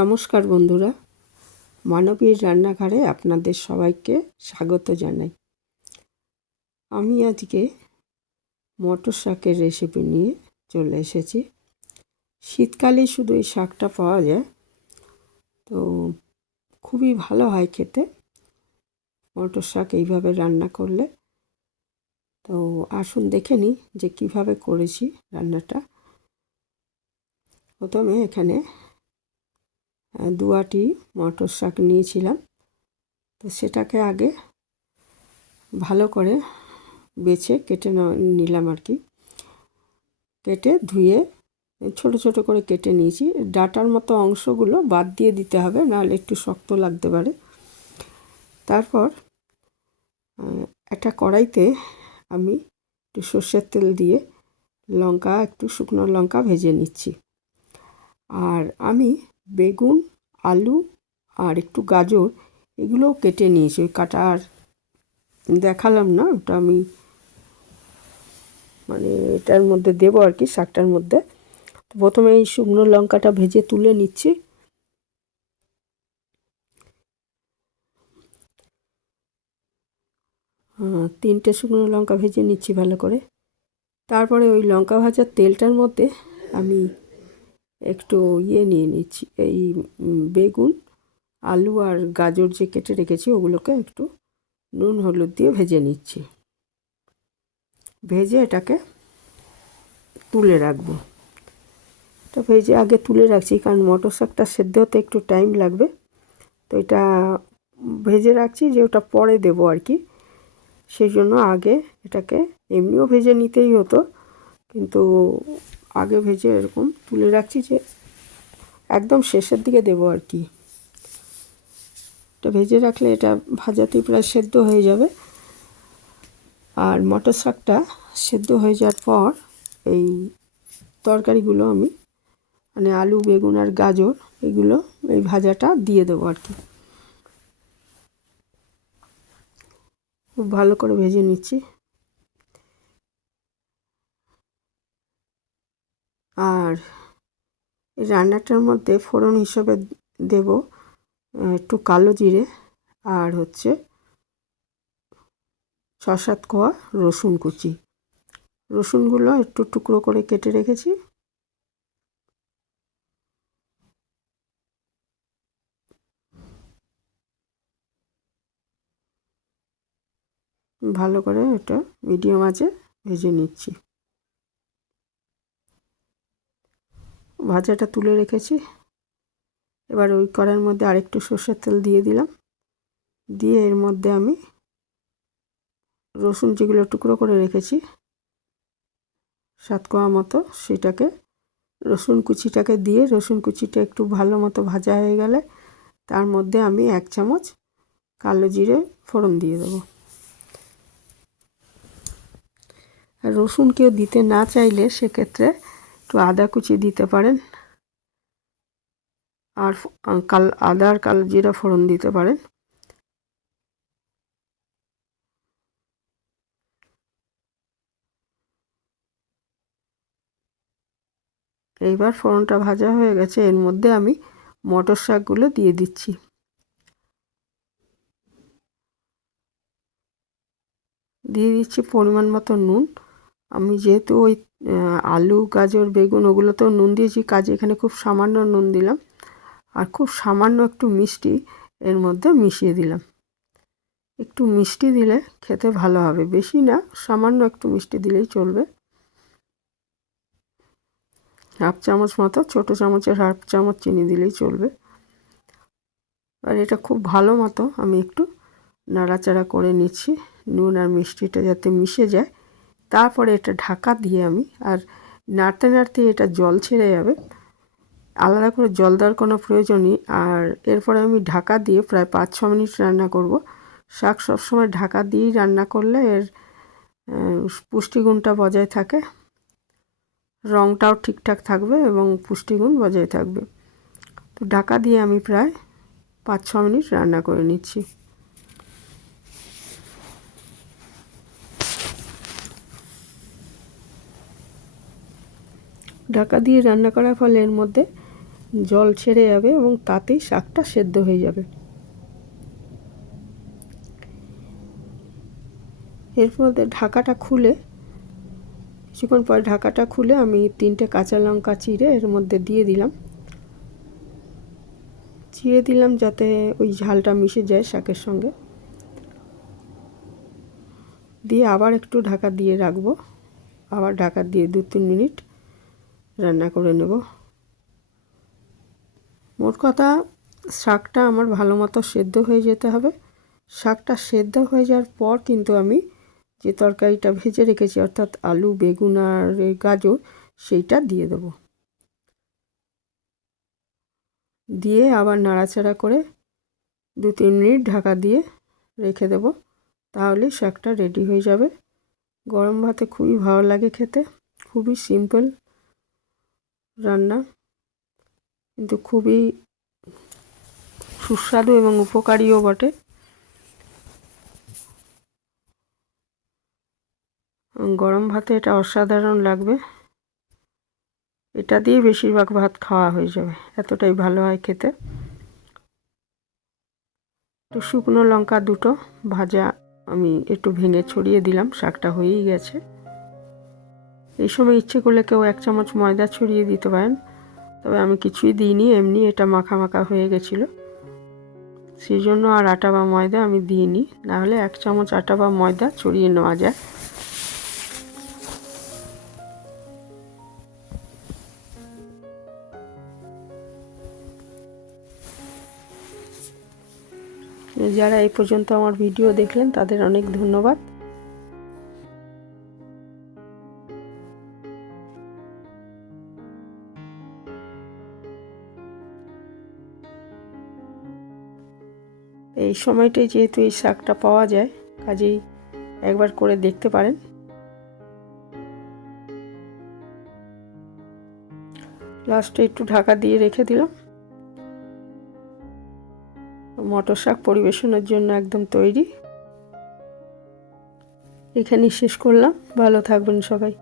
নমস্কার বন্ধুরা। মানবীর রান্নাঘরে আপনাদের সবাইকে স্বাগত জানাই। আমি আজকে মটর শাকের রেসিপি নিয়ে চলে এসেছি। শীতকালে শুধু এই শাকটা পাওয়া যায়, তো খুবই ভালো হয় খেতে। মটর শাক এইভাবে রান্না করলে। তো আসুন দেখে নিই যে কীভাবে করেছি রান্নাটা। প্রথমে এখানে দুয়াটি মটর শাক নিয়েছিলাম। তো সেটাকে আগে ভালো করে বেছে কেটে নিলাম আর কি। কেটে ধুয়ে ছোট ছোট করে কেটে নিয়েছি। ডাটার মতো অংশগুলো বাদ দিয়ে দিতে হবে, নাহলে একটু শক্ত লাগতে পারে। তারপর একটা কড়াইতে আমি একটু সর্ষের তেল দিয়ে লঙ্কা, একটু শুকনো লঙ্কা ভেজে নিচ্ছি। আর আমি বেগুন, আলু আর একটু গাজর, এগুলোও কেটে নিয়েছি। ওই কাটা আর দেখালাম না, ওটা আমি মানে এটার মধ্যে দেবো আর কি, শাকটার মধ্যে। তো প্রথমে এই শুকনো লঙ্কাটা ভেজে তুলে নিচ্ছি। তিনটে শুকনো লঙ্কা ভেজে নিচ্ছি ভালো করে। তারপরে ওই লঙ্কা ভাজার তেলটার মধ্যে আমি একটু ইয়ে নিয়ে নিচ্ছি, এই বেগুন, আলু আর গাজর যে কেটে রেখেছি ওগুলোকে একটু নুন, হলুদ দিয়ে ভেজে নিচ্ছি। ভেজে এটাকে তুলে রাখব। এটা ভেজে আগে তুলে রাখছি, কারণ মটর শাকটা সেদ্ধ হতে একটু টাইম লাগবে। তো এটা ভেজে রাখছি যে ওটা পরে দেবো আর কি। সেই জন্য আগে এটাকে এমনিও ভেজে নিতেই হতো, কিন্তু আগে ভেজে এরকম তুলে রাখছি যে একদম শেষের দিকে দেবো আর কি। এটা ভেজে রাখলে এটা ভাজাতেই প্রায় সেদ্ধ হয়ে যাবে। আর মটর শাকটা সেদ্ধ হয়ে যাওয়ার পর এই তরকারিগুলো আমি মানে আলু, বেগুন আর গাজর এগুলো এই ভাজাটা দিয়ে দেবো আর কি। খুব ভালো করে ভেজে নিচ্ছি। আর রান্নাটার মধ্যে ফোড়ন হিসেবে দেব একটু কালো জিরে আর হচ্ছে ছ সাত কোয়া রসুন কুচি। রসুনগুলো একটু টুকরো করে কেটে রেখেছি। ভালো করে এটা মিডিয়াম আছে ভেজে নিচ্ছি। ভাজাটা তুলে রেখেছি। এবার ওই কড়াইয়ের মধ্যে আরেকটু সর্ষের তেল দিয়ে দিলাম। দিয়ে এর মধ্যে আমি রসুন যেগুলো টুকরো করে রেখেছি সাত কোয়া মতো সেটাকে, রসুন কুচিটাকে দিয়ে, রসুন কুচিটা একটু ভালো মতো ভাজা হয়ে গেলে তার মধ্যে আমি এক চামচ কালো জিরে ফোড়ন দিয়ে দেবো। রসুন কেউ দিতে না চাইলে সেক্ষেত্রে একটু আদা কুচি দিতে পারেন। আর কাল, আদা আর কালো জিরা ফোড়ন দিতে পারেন। এইবার ফোড়নটা ভাজা হয়ে গেছে। এর মধ্যে আমি মটর শাকগুলো দিয়ে দিচ্ছি। দিয়ে দিচ্ছি পরিমাণ মতো নুন। আমি যেহেতু ওই আলু, গাজর, বেগুন ওগুলোতেও নুন দিয়েছি, কাজে এখানে খুব সামান্য নুন দিলাম। আর খুব সামান্য একটু মিষ্টি এর মধ্যে মিশিয়ে দিলাম। একটু মিষ্টি দিলে খেতে ভালো হবে। বেশি না, সামান্য একটু মিষ্টি দিলেই চলবে। হাফ চামচ মতো, ছোটো চামচের হাফ চামচ চিনি দিলেই চলবে। আর এটা খুব ভালো মতো আমি একটু নাড়াচাড়া করে নিচ্ছি। নুন আর মিষ্টিটা যাতে মিশে যায় তারপরে এটা ঢাকা দিয়ে আমি, আর নাড়তে নাড়তে এটা জল ছেড়ে যাবে। আলাদা করে জল দেওয়ার কোনো প্রয়োজনই আর এরপরে আমি ঢাকা দিয়ে প্রায় পাঁচ ছ মিনিট রান্না করব। শাক সবসময় ঢাকা দিয়েই রান্না করলে এর পুষ্টিগুণটা বজায় থাকে রঙটাও ঠিকঠাক থাকবে এবং পুষ্টিগুণ বজায় থাকবে। তো ঢাকা দিয়ে আমি প্রায় পাঁচ ছ মিনিট রান্না করে নিচ্ছি। ঢাকা দিয়ে রান্না করার ফলে এর মধ্যে জল ছেড়ে যাবে এবং তাতেই শাকটা সেদ্ধ হয়ে যাবে। এর মধ্যে ঢাকাটা খুলে, কিছুক্ষণ পরে ঢাকাটা খুলে আমি তিনটে কাঁচা লঙ্কা চিড়ে এর মধ্যে দিয়ে দিলাম। চিড়ে দিলাম যাতে ওই ঝালটা মিশে যায় শাকের সঙ্গে। দিয়ে আবার একটু ঢাকা দিয়ে রাখব। আবার ঢাকা দিয়ে দু তিন মিনিট রান্না করে নেব। মোট কথা, শাকটা আমার ভালো মতো সেদ্ধ হয়ে যেতে হবে। শাকটা সেদ্ধ হয়ে যাওয়ার পর কিন্তু আমি যে তরকারিটা ভেজে রেখেছি, অর্থাৎ আলু, বেগুন আর গাজর, সেইটা দিয়ে দেবো। দিয়ে আবার নাড়াচাড়া করে দু তিন মিনিট ঢাকা দিয়ে রেখে দেবো। তাহলে শাকটা রেডি হয়ে যাবে। গরম ভাতে খুবই ভালো লাগে খেতে। খুবই সিম্পল রান্না। কিন্তু খুবই সুস্বাদু এবং উপকারীও বটে। গরম ভাতে এটা অসাধারণ লাগবে। এটা দিয়ে বেশিরভাগ ভাত খাওয়া হয়ে যাবে। এতটাই ভালো হয় খেতে। একটু শুকনো লঙ্কা দুটো ভাজা আমি একটু ভেঙে ছড়িয়ে দিলাম। শাকটা হয়েই গেছে। এই সময় ইচ্ছে করলে কেউ এক চামচ ময়দা ছড়িয়ে দিতে পারেন। তবে আমি কিছুই দিইনি, এমনি এটা মাখা মাখা হয়ে গেছিল। সেই জন্য আর আটা বা ময়দা আমি দিইনি, নাহলে এক চামচ আটা বা ময়দা ছড়িয়ে নেওয়া যায়। যারা এই পর্যন্ত আমার ভিডিও দেখলেন, তাদের অনেক ধন্যবাদ। এই সময়টাই যেহেতু এই শাকটা পাওয়া যায়, কাজেই একবার করে দেখতে পারেন। লাস্টে একটু ঢাকা দিয়ে রেখে দিলাম। মটর শাক পরিবেশনের জন্য একদম তৈরি। এখানেই শেষ করলাম। ভালো থাকবেন সবাই।